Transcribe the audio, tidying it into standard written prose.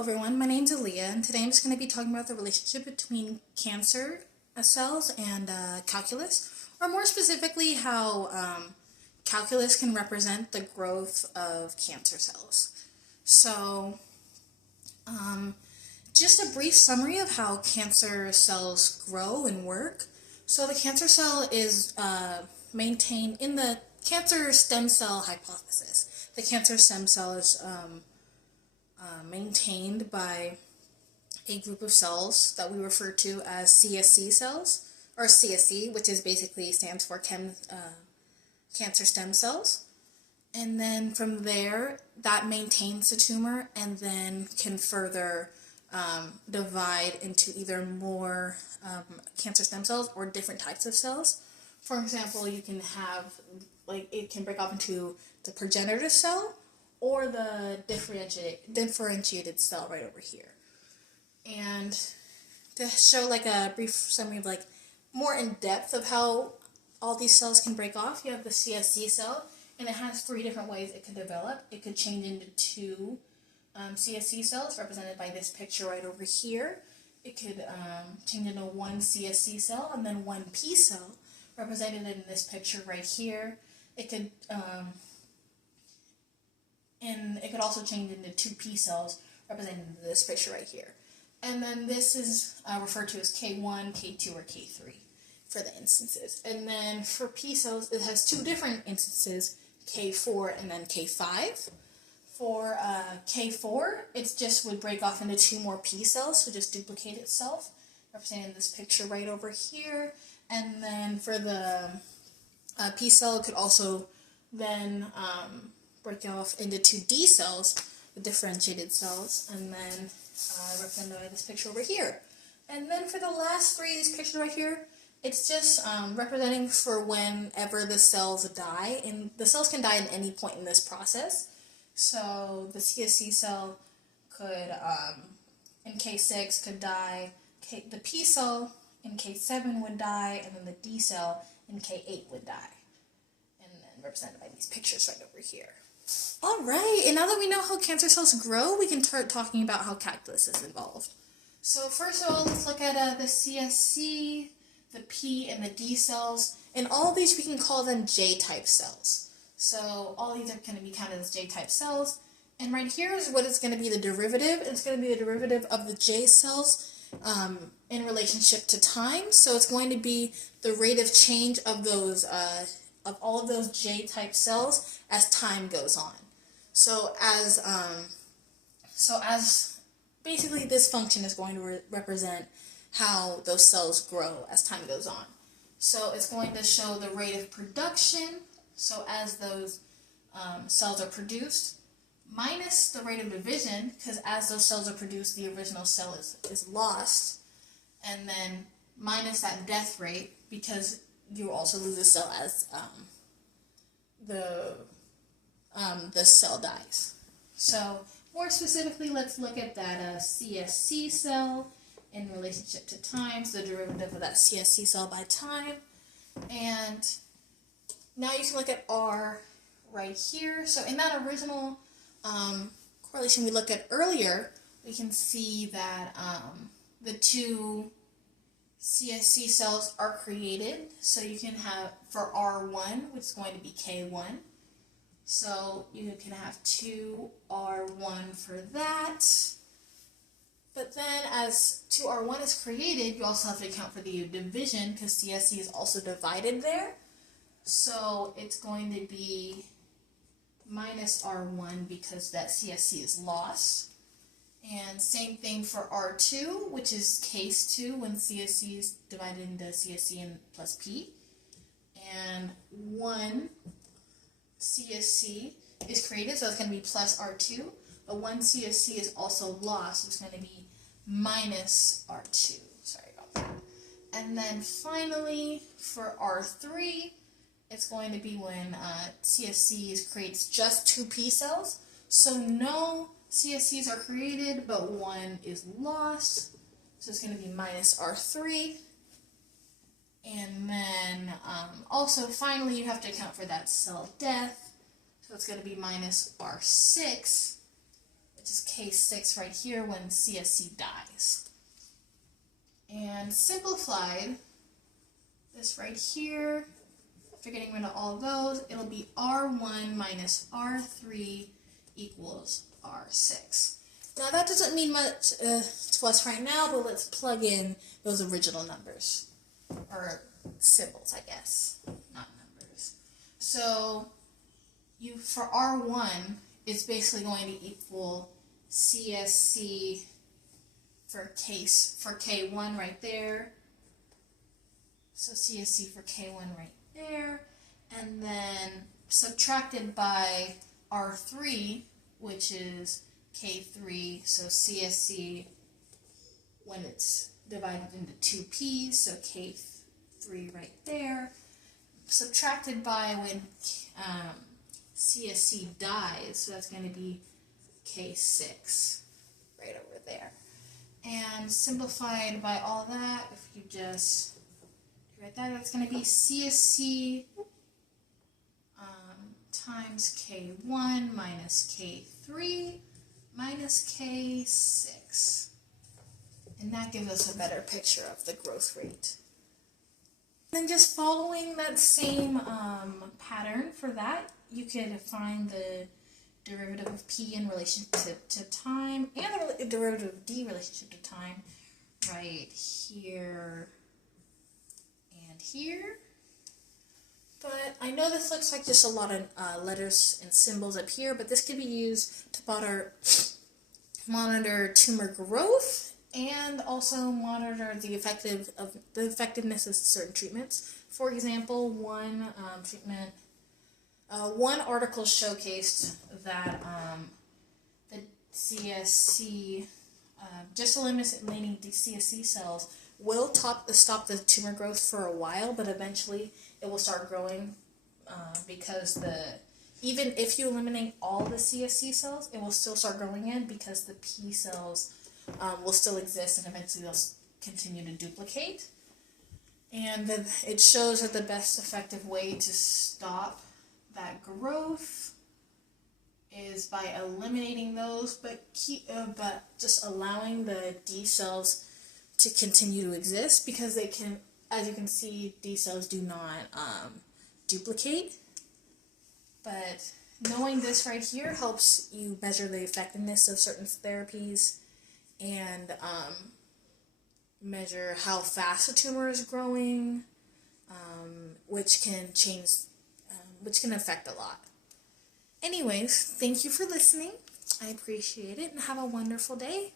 Hello everyone, my name's Aaliyah, and today I'm just going to be talking about the relationship between cancer cells and calculus, or more specifically how calculus can represent the growth of cancer cells. So, just a brief summary of how cancer cells grow and work. So the cancer cell is maintained in the cancer stem cell hypothesis. The cancer stem cell is maintained by a group of cells that we refer to as CSC cells, or CSC, which is basically stands for cancer stem cells. And then from there, that maintains the tumor and then can further divide into either more cancer stem cells or different types of cells. For example, you can have, it can break off into the progenitor cell or the differentiated cell right over here. And to show a brief summary of more in depth of how all these cells can break off, you have the CSC cell, and it has 3 different ways it could develop. It could change into 2 CSC cells, represented by this picture right over here. It could change into 1 CSC cell and then 1 P cell, represented in this picture right here. It could also change into 2 P cells, represented in this picture right here. And then this is referred to as K1, K2, or K3 for the instances. And then for P cells, it has 2 different instances, K4 and then K5. For K4, it just would break off into 2 more P cells, so just duplicate itself, represented in this picture right over here. And then for the P cell, it could also then break off into 2 D cells, the differentiated cells, and then represented by this picture over here. And then for the last 3, these pictures right here, it's just representing for whenever the cells die, and the cells can die at any point in this process. So the CSC cell could, in K6, could die, the P cell in K7 would die, and then the D cell in K8 would die. And then represented by these pictures right over here. Alright, and now that we know how cancer cells grow, we can start talking about how calculus is involved. So first of all, let's look at the CSC, the P, and the D cells. And all of these, we can call them J-type cells. So all these are going to be counted as J-type cells. And right here is what is going to be the derivative. It's going to be the derivative of the J cells in relationship to time. So it's going to be the rate of change of those of all of those J-type cells as time goes on. So as basically this function is going to represent how those cells grow as time goes on. So it's going to show the rate of production. So as those cells are produced, minus the rate of division, because as those cells are produced, the original cell is lost, and then minus that death rate, because you also lose a cell as the cell dies. So more specifically, let's look at that CSC cell in relationship to time, so the derivative of that CSC cell by time. And now you can look at R right here. So in that original correlation we looked at earlier, we can see that the 2 CSC cells are created. So you can have, for R1, which is going to be K1, so you can have 2R1 for that. But then as 2R1 is created, you also have to account for the division, because CSC is also divided there. So it's going to be minus R1 because that CSC is lost. And same thing for R2, which is case 2 when CSC is divided into CSC and plus P. And 1 CSC is created, so it's going to be plus R2. But 1 CSC is also lost, so it's going to be minus R2. Sorry about that. And then finally, for R3, it's going to be when CSC creates just 2 P cells. So no CSCs are created, but 1 is lost. So it's going to be minus R3. And then also finally you have to account for that cell death. So it's going to be minus R6, which is K6 right here when CSC dies. And simplified, this right here, after getting rid of all of those, it'll be R1 minus R3 equals R6. Now that doesn't mean much to us right now, but let's plug in those original numbers, or symbols, I guess, not numbers. So for R1, it's basically going to equal CSC for K1 right there. So CSC for K1 right there, and then subtracted by R3, which is K3, so CSC when it's divided into two P's, so K3 right there, subtracted by when CSC dies, so that's going to be K6 right over there. And simplified by all that, if you just write that, that's going to be CSC times K1 minus K3 minus K6. And that gives us a better picture of the growth rate. Then just following that same pattern for that, you could find the derivative of P in relationship to time and the derivative of D relationship to time right here and here. But I know this looks like just a lot of letters and symbols up here, but this could be used to monitor tumor growth and also monitor the effectiveness of certain treatments. For example, one article showcased that the CSC, just eliminating the CSC cells, will stop the tumor growth for a while, but eventually it will start growing because even if you eliminate all the CSC cells, it will still start growing in because the P cells will still exist and eventually they'll continue to duplicate. And it shows that the best effective way to stop that growth is by eliminating those, but just allowing the D cells to continue to exist, because they can, as you can see, D cells do not duplicate. But knowing this right here helps you measure the effectiveness of certain therapies and measure how fast a tumor is growing, which can affect a lot. Anyways, thank you for listening. I appreciate it, and have a wonderful day.